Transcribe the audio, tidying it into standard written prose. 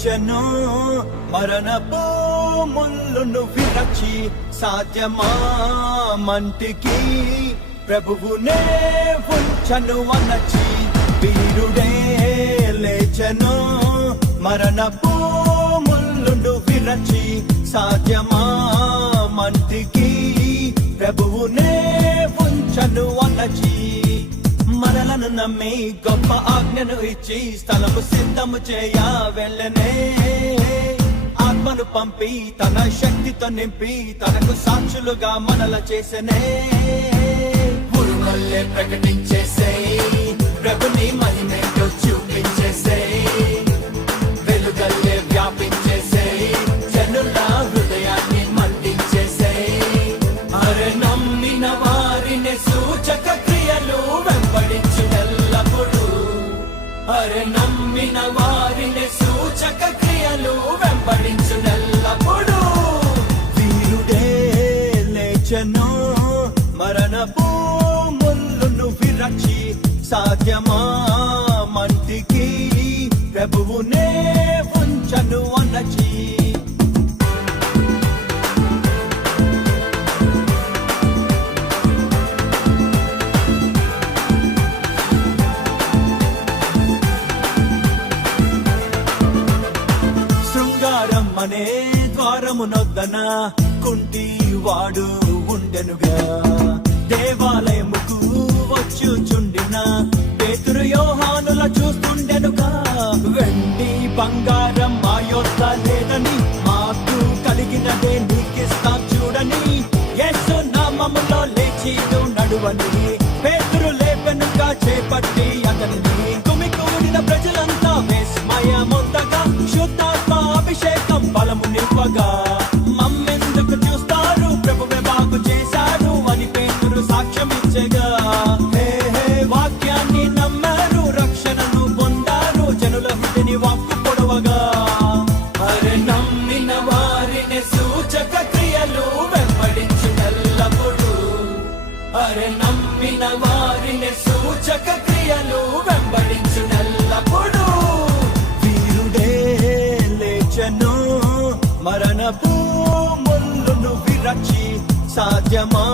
లేచెను మరణపు ముళ్ళును విరచి సాధ్యమా మంటికి ప్రభువునే ఉంచను అనచి వీరుడే లేచెను మరణపు ముళ్ళును విరచి సాధ్యమా మంటికి ప్రభువునే ఉంచను అనచి మనలను నమ్మి గొప్ప ఆజ్ఞను ఇచ్చి స్థలము సిద్ధము చేయ వెళ్ళనే ఆత్మను పంపి తన శక్తితో నింపి తనకు సాక్షులుగా మనల చేసనే ఉరుమల్లే ప్రకటించేసే ప్రభుని మహిమేంటో చూపించేసే వెలుగల్లే వ్యాపించేసే జనుల హృదయాన్ని మండించేసే అరే నమ్మిన వారిని సూచక క్రియలు వెంబడించునెల్లప్పుడు అరే నమ్మిన వారిని సూచక క్రియలు వెంబడించునెల్లప్పుడు వీరుడే లేచెను మరణపు ముళ్ళును విరచి సాధ్యమా మంటికి ప్రభువునే ఉంచను అనచి అనే ద్వారమునొద్దన కుంటి వాడు ఉండెనుగా దేవాలయముకు వచ్చుచుండిన పేతురు యోహానుల చూస్తుండెనుగా వెండి బంగారం మా యొద్ద లేదని మాకు కలిగినదే నీకిస్తా చూడని యేసు నామములో లేచిడు నడువని పేతురు లేపెనుగా చేపట్టి అతనిని కుమికూడిన ప్రజలంతా విస్మయముందగా శుద్ధాత్మ అభిషేకం బలము నింపగా మమ్మెందుకు చూస్తారు ప్రభువే బాగు చేశాడు అని పేతురు సాక్ష్యం ఇచ్చగా వాక్యాన్ని నమ్మారు రక్షణను పొందారు జనుల హృదయని వాక్కు పొడవగా అరే నమ్మిన వారిని సూచక క్రియలు వెంబడించునెల్లప్పుడు అరే నమ్మిన వారిని సూచక క్రియలు వెంబడించునెల్లప్పుడు వీరుడే లేచెను మరణపు ముళ్ళును విరచి సాధ్యమా